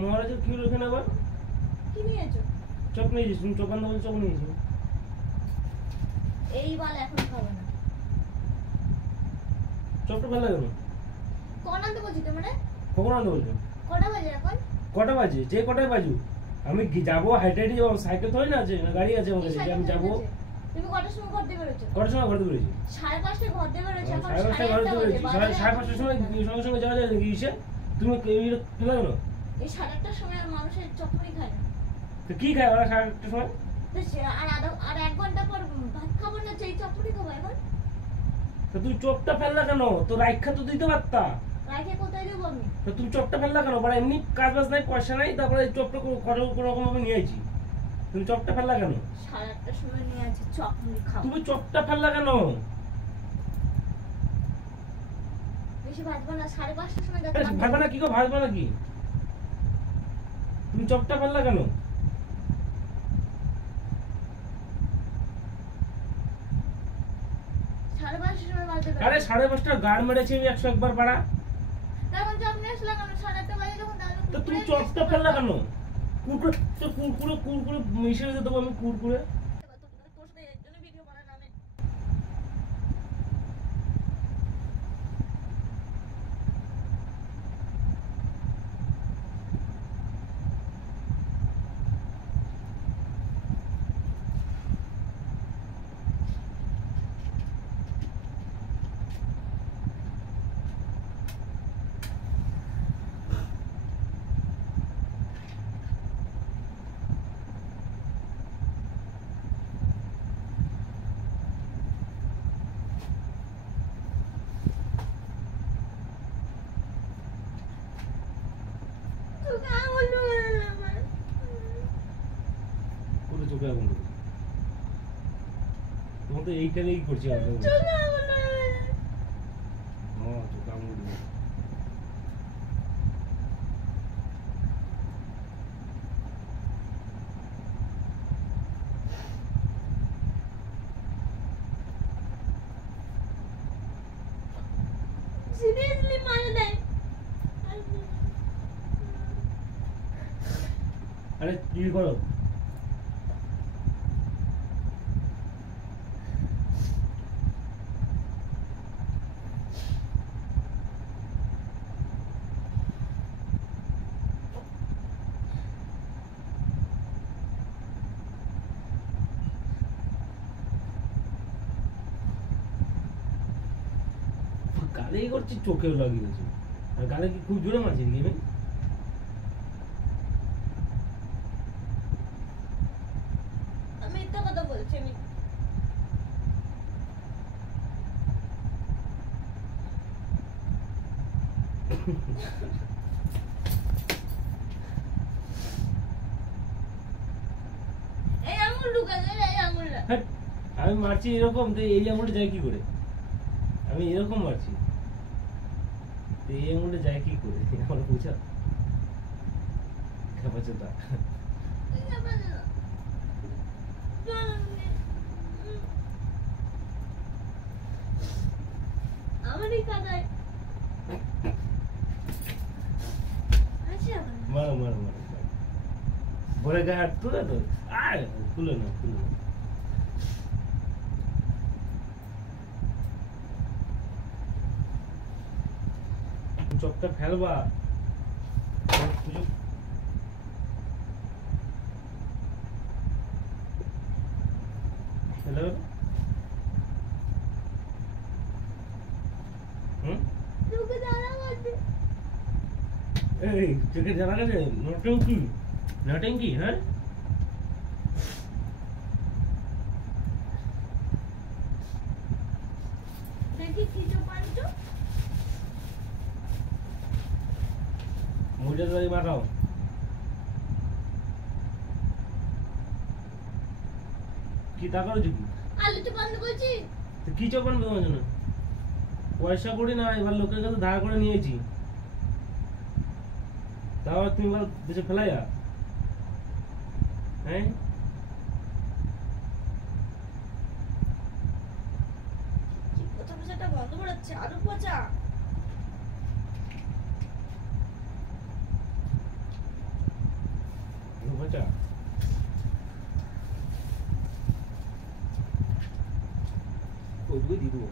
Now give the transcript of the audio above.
মহারাজের কি হলো এখানে আবার? কি নিয়েছো? চপ নিয়েছিস তুমি? চপ আনতে বলে চপ নিয়েছো। এই বাল এখন খাবো না। চপটা ভালো লাগে না। কোন আনতে বলছি তোমরা? কখন আনতে বলছো? কটা বাজে এখন? কটা বাজে? যে কটায় বাজু আমি যাবো, হাইটাইটে যাবো। সাইকেল তো হয় না, আছে না গাড়ি আছে আমাদের, আমি যাবো। তুমি কটার সময় ঘর দিয়ে বেরোছো? কটার সময় ঘর দিয়ে বেরোছি? 5:30টায় ঘর দিয়ে বেরোছো, এখন 5:30টায় ঘর দিয়ে বেরোছি। 5:30টার সময় সঙ্গে সঙ্গে যাওয়া যায় নাকি? ইসে তুমি কি লাগলো? এই 8:30টার সময় আর মানুষের চপড়ি খায় না। তো কি খায় ওরা 8:30টার সময়? তো আর 1 ঘন্টা পর ভাত খাবো না, সেই চপড়ি খাবো এখন। তো তুমি চপটা ফেললা কেন? তো রাইখা তো দিতে পারতা। রাইখে কোথায় দেবো আমি? তো তুমি চপটা ফেললা কেন? বড় এমনি কাজ বাজ নাই, পয়সা নাই, তারপরে চপটা কোনো রকম ভাবে নিয়ে আইছি। তুমি চপটা ফেললা কেন? 8:30টার সময় নিয়ে আছে চপ মুড়ি খাও। তুমি চপটা ফেললা কেন? বেশি ভাজবো না, 5:30টার সময় ভাজবা না কি গো? ভাজবা না কি? তুমি চপটা ফেললা কেন? আরে 5:30 গাড় মেরেছি আমি 101 বার পাড়া। তখন চপ নিয়ে আসলাম আমি 8:30 বাজে যখন তাহলে তো তুমি চপটা ফেললা কেন? কুরকুরে মিশিয়ে দিতে দেবো আমি, কুরকুরে। তোর সাথে এর জন্য ভিডিও বানাই না আমি। পুরো চোখে আগুন ধরে। তোমার তো এইখানেই করছি আমি। চোখে আগুন ধরে। সিরিয়াসলি মানে দেয়। আরে কি করো? গালেই করছি, চোখেও লাগিয়েছি। আর গালে কি খুব জোরে মারছি নাকি আমি? আমি মিথ্যা কথা বলছি আমি। এই আঙুল ঢুকালে, এই আঙুলটা আমি মারছি এরকম, তো এই আঙুলটা যায় কি করে? আমি এরকম মারছি, তো এই আঙুলটা যায় কি করে? আমার বুঝা খাপাচোদা। আমারই কাদায় মারো মারো মারো। বলে গায়ে হাত তুলে তো, আর খুলে না, খুলে না। চপটা ফেলবা। হ্যালো, এই চোখে জ্বালা গেছে? নটঙ্কি, নটঙ্কি, হ্যাঁ? মুড়ে ধরে মাখাও। কি তা করো কি? আলু তো বন্ধ করছি। তো কি চপ আনবে তোমার জন্য? পয়সা করি না, এবার লোকের কাছে ধার করে নিয়েছি, তাও তুমি এবার দেশে ফেলাইয়া। হ্যাঁ, পচা পচাটা বন্ধ করাচ্ছে, আলু পচা। এটা ওইটুকুই দিয়ে দেবো